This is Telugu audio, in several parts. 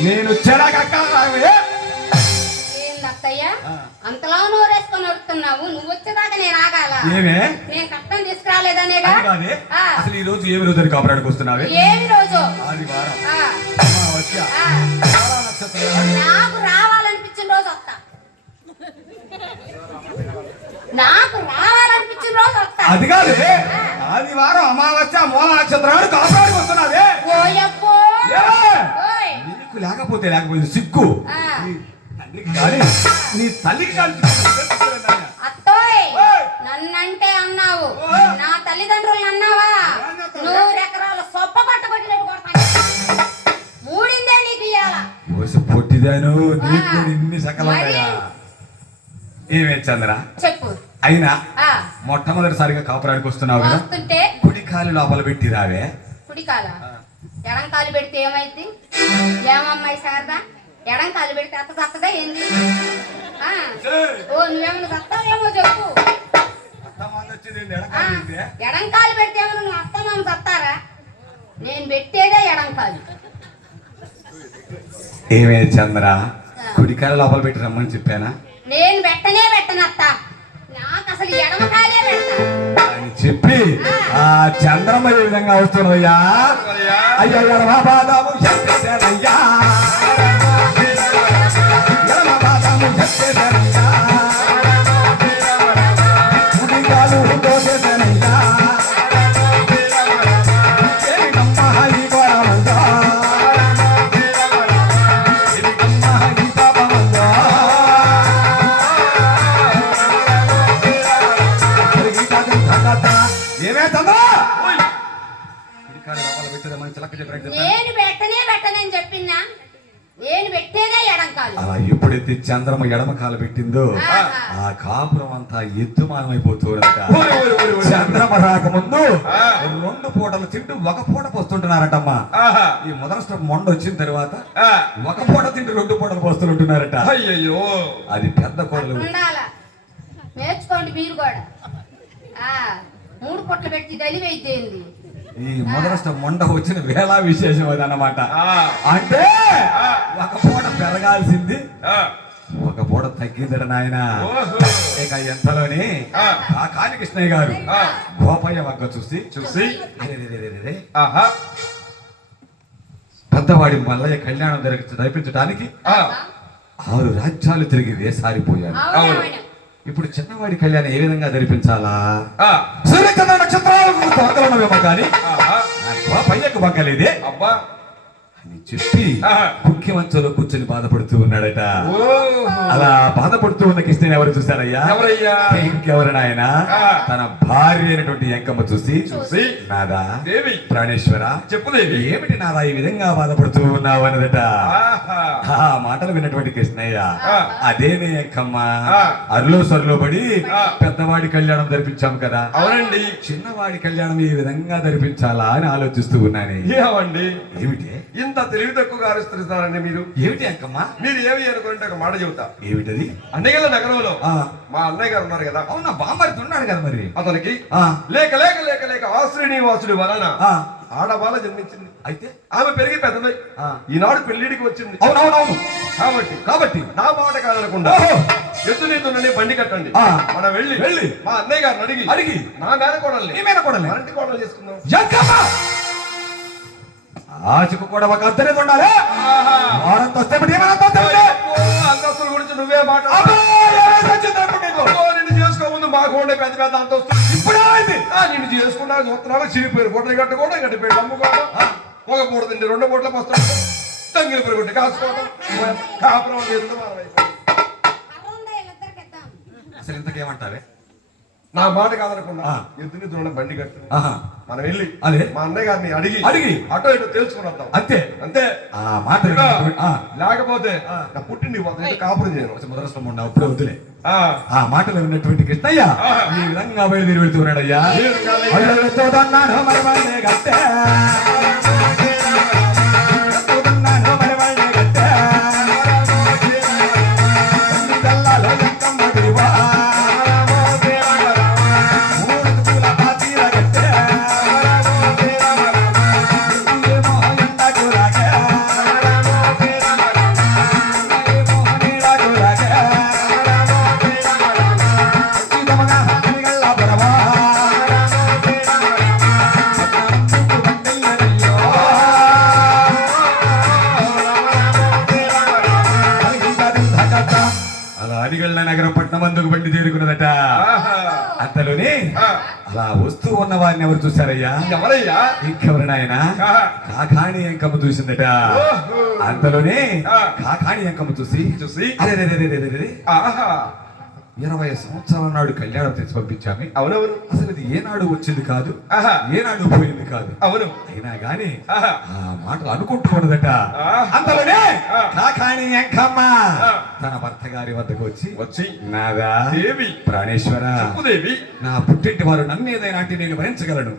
నేను ఆ. అంతలా నోరేసుకొని నువ్వు వచ్చేదాకా నేను ఆగాల. ఏమే? నేను. అసలు ఈ రోజు ఏమి రోజు వస్తున్నావే? ఏమి రోజు? ఆదివారం. నాకు రావాలనిపించిన రోజు వస్తా నాకు రావాలనిపించిన రోజు వస్తా అది కాదే. ఆదివారం అమావాస్య మూల నక్షత్రాలు లేకపోతే లేకపోయింది. సిగ్గు. ఆ. నీ కానీ అత్తోయ్ ఓయ్. నన్నంటే అన్నావు. నా తల్లిదండ్రులు అన్నావా? ఏమన్నావు? నూరెకరాల సొప్ప పట్ట కొట్టినట్టు కొడతాను. మూడిందే నీకు ఇయ్యాల. పొట్టిదాను ఇన్ని ఏమే చంద్ర? చెప్పు. అయినా మొట్టమొదటిసారిగా కాపురానికి వస్తున్నావు కదా? వస్తుంటే? కుడి కాలు లోపల పెట్టి రావే. కుడి కాల ఎడం కాలు పెడితే ఏమైంది? ఏమమ్మాయి శారదా? ఎడం కాలు పెడితే అత్త చత్తదా ఏంది? ఆ. ఓ నువ్వేమన్నా చస్తావేమో చెప్పు. ఆ, ఎడం కాలు పెడితే ఏమన్నా నువ్వు అత్తమామ చస్తారా నేను పెట్టేదే ఎడం కాలు. ఏమే చంద్ర? కుడి కాలు లోపల పెట్టి రమ్మని చెప్పానా? నేను పెట్టనే పెట్టనత్త నాకు అసలు ఎడమ కాలే పెడతా చెప్పి ఆ చంద్రమ్మ ఏ విధంగా వస్తున్నయ్యా అయ్యా ఎడమ అలా ఎప్పుడైతే చంద్రమ ఎడమ కాలు పెట్టిందో. ఆ కాపురం అంతా ఎత్తుమానమైపోతుందట చంద్రమ రాకముందు రెండు పూటలు తింటూ ఒక పూట పోస్తుంటున్నారటమ్మా. ఈ మొదటి స్టెప్ మొండ వచ్చిన తర్వాత ఒక పూట తింటూ రెండు పూటలు పోస్తుంటున్నారట అయ్యయ్యో. అది పెద్ద కోడలు. నేర్చుకోండి మీరు కూడా. మూడు పొట్లు పెట్టి దలివైద్యేంది ఈ మొదటి మొండ వచ్చిన వేళ విశేషం అది అన్నమాట ఆ, అంటే ఆ. ఒక పూట పెరగాల్సింది. ఆ, ఒక పూట తగ్గిందట నాయన. ఇక ఎంతలోని కాళీ కృష్ణయ్య గారు. గోపయ్య వంక చూసి చూసి. ఆహా. పెద్దవాడి మల్లయ్య కళ్యాణం జరిగి జరిపించడానికి ఆ, ఆరు రాజ్యాలు తిరిగి వేసారిపోయాడు అవును. అవును. ఇప్పుడు చిన్నవాడి కళ్యాణం ఏ విధంగా జరిపించాలా? సూర్యచంద్ర నక్షత్రాలకు తోకలున్నవేమో కానీ. గోపయ్యకు వంకలేదే అబ్బా. అని చెప్పి ఆహా. ముఖ్యమంత్రిలో కూర్చొని బాధపడుతూ ఉన్నాడట. అలా బాధపడుతూ ఉన్న కృష్ణని ఎవరు ఎవరయ్యా? ఇంకెవరు నాయన. తన భార్య అయినటువంటి ఎంకమ్మ చూసి చూసి. నాదా దేవి. ప్రాణేశ్వర చెప్పు దేవి. ఏమిటి నాదా ఈ విధంగా బాధపడుతూ ఉన్నావు అన్నదట. ఆ మాటలు విన్నటువంటి కృష్ణయ్య. అదేనే ఎంకమ్మ. అరులో సరులో పడి. పెద్దవాడి కళ్యాణం జరిపించాం కదా. అవునండి. చిన్నవాడి కళ్యాణం ఈ విధంగా జరిపించాలా అని ఆలోచిస్తూ ఉన్నాను. ఏమండి? ఏమిటి? ఇంత తెలివి తక్కువగా ఆలోచిస్తున్నారండి మీరు? ఏమిటి అంకమ్మ? మీరు ఏమి అనుకుంటే ఒక మాట చెబుతా. ఏమిటది? అన్నగల నగరంలో మా అన్నయ్య గారు ఉన్నారు కదా. అవునా బామ్మరిది ఉన్నాడు కదా మరి? అతనికి లేక లేక లేక లేక ఆ శ్రీనివాసుడి వలన ఆ. ఆడబాల జన్మించింది. అయితే? ఆమె పెరిగి పెద్దదై ఆ. ఈనాడు పెళ్ళిడికి వచ్చింది. అవునవునవును. కాబట్టి కాబట్టి? నా మాట కాదనకుండా ఓహో. ఎత్తు నీతులని బండి కట్టండి. మనం వెళ్ళి వెళ్ళి. మా అన్నయ్య గారిని అడిగి అడిగి. నా మేన కోడల్ని నీ మీద కోడల్ని. మరంటి కోడలు చేసుకుందాం. ఆశకు కూడా ఒక అద్దరేది ఉండాలి. వారంతో వస్తే అంతస్తుల గురించి నువ్వే మాట అబ్బో, ఏమైనా వచ్చింది అనుకో నీకు. నిన్ను చేసుకో ముందు మాకు ఉండే పెద్ద పెద్ద అంతస్తు ఇప్పుడే నిన్ను చేసుకున్నా చూస్తున్నావు చిరిపోయారు పొట్టలు కట్టుకోవడం గట్టి పెట్టి అమ్ముకోవడం ఒక పూట తిండి రెండు పూటలు వస్తాడు తంగిలి పెరుగుంటే కాసుకోవడం కాపురం. అసలు ఇంతకేమంటావే? నా మాట కాదనుకున్నా. ఎద్దుని దూడ బండి కట్టు మనం వెళ్ళి అదే. మా అన్నయ్య గారిని అడిగి అడిగి. అటో ఇటో తెలుసుకుని వద్దాం అంతే అంతే ఆ మాట లేకపోతే. నా పుట్టిండి కాపురం చేయను కొంచెం ముదరసం ఉండ అప్పుడే వద్దులే ఆ. ఆ మాటలు విన్నటువంటి కృష్ణయ్య. ఈ విధంగా బయలుదేరి వెళ్తున్నాడయ్యా వెళ్ళ నగరం పట్నం అందుకు బండి చేరుకున్నదట. అంతలోనే. అలా వస్తూ ఉన్న వారిని ఎవరు చూశారయ్యా ఎవరయ్యా ఇంకెవరు నాయనా ఆహా. కాకాణి ఎంకమ్మ చూసిందట. అంతలోనే. కాకాణి ఎంకమ్మ చూసి చూసి అరే రే రే రే రే ఇరవై సంవత్సరాల నాడు కళ్యాణం తెచ్చి పంపించామి. అవునవును. అసలు ఇది ఏనాడు వచ్చింది కాదు. ఏనాడు పోయింది కాదు? అవును. అయినా గాని. ఆ మాటలు అనుకుంటున్నదట. అంతలోనే. కాకాణి ఎంకమ్మ. తన భర్త గారి వద్దకు వచ్చి వచ్చి నాదా దేవి. ప్రాణేశ్వర చెప్పుదేవి నా పుట్టింటి వారు నన్ను ఏదైనా అంటే నేను భరించగలను.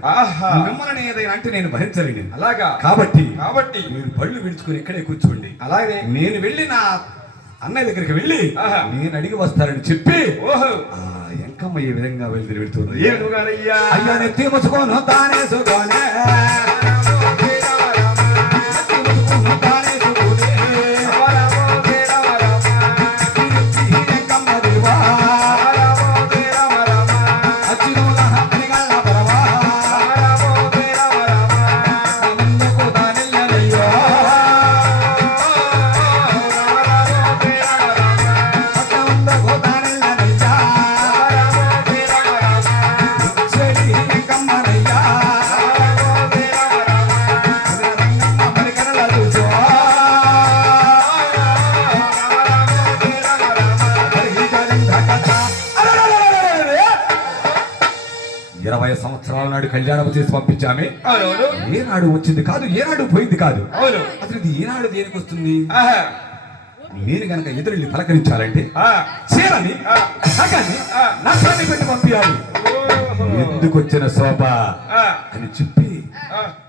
మిమ్మల్ని ఏదైనా అంటే నేను భరించలేను. అలాగా. కాబట్టి కాబట్టి మీరు పళ్ళు విడుచుకుని ఇక్కడే కూర్చోండి. అలాగే. నేను వెళ్ళి నా అన్నయ్య దగ్గరికి వెళ్ళి ఆహా. నేను అడిగి వస్తానని చెప్పి ఎంకమ్మ ఈ విధంగా ఏ విధంగానయ్యా అయ్యా నెత్తి ముచ్చుకోను తానే ఇరవై సంవత్సరాల నాడు కళ్యాణం చేసి పంపించామే. ఏనాడు వచ్చింది కాదు ఏనాడు పోయింది కాదు. అసలు ఇది ఏనాడు దేనికి వస్తుంది? నేను గనక ఎదురెళ్ళి పలకరించాలంటే. చీరని నష్టాన్ని పెట్టి పంపించాలి. ఎందుకు వచ్చిన శోభ. అని చెప్పి.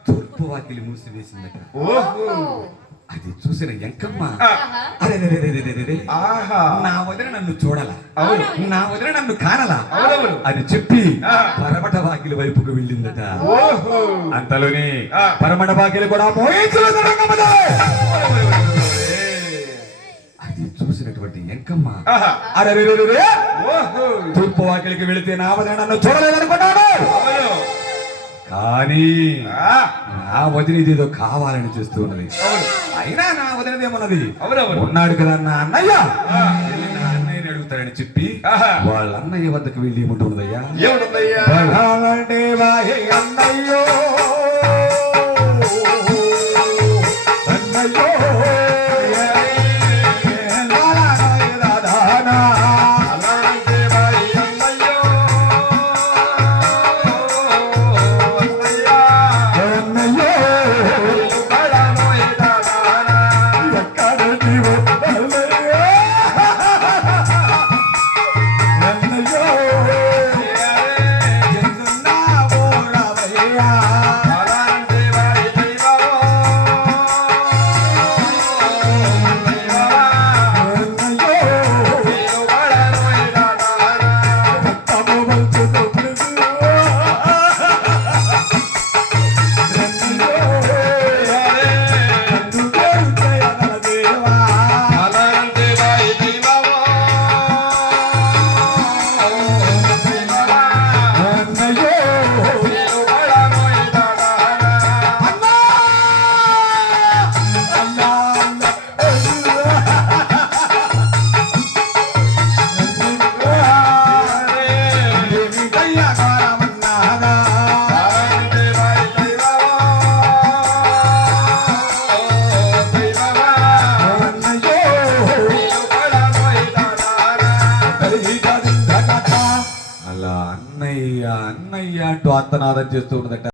తూర్పు వాకిలి మూసివేసిందట ఓహో. అది చూసిన ఎంకమ్మ? నా వదిన నన్ను చూడాల. నా వదిన నన్ను కానలా. అని చెప్పి. పరమట వాకిలి వైపుకు వెళ్ళిందట. ఓహో. అంతలోనే. పరమట వాకిలి కూడా. అది చూసినటువంటి ఎంకమ్మ. ఆహా. అరే తూర్పు వాకిలికి వెళితే నా వదిన నన్ను చూడలేదనుకున్నాడు అవును కానీ. నా వదిన ఇదేదో కావాలని చేస్తూ ఉన్నది. అయినా నా వదినదేమన్నది అవునవును. ఉన్నాడు కదా నా అన్నయ్య. అన్నయ్యని అడుగుతాడని చెప్పి. వాళ్ళ అన్నయ్య వద్దకు వెళ్ళి వాహే అన్నయ్యో అన్నయ్యో. ఆర్తనాదం చేస్తూ ఉన్నదట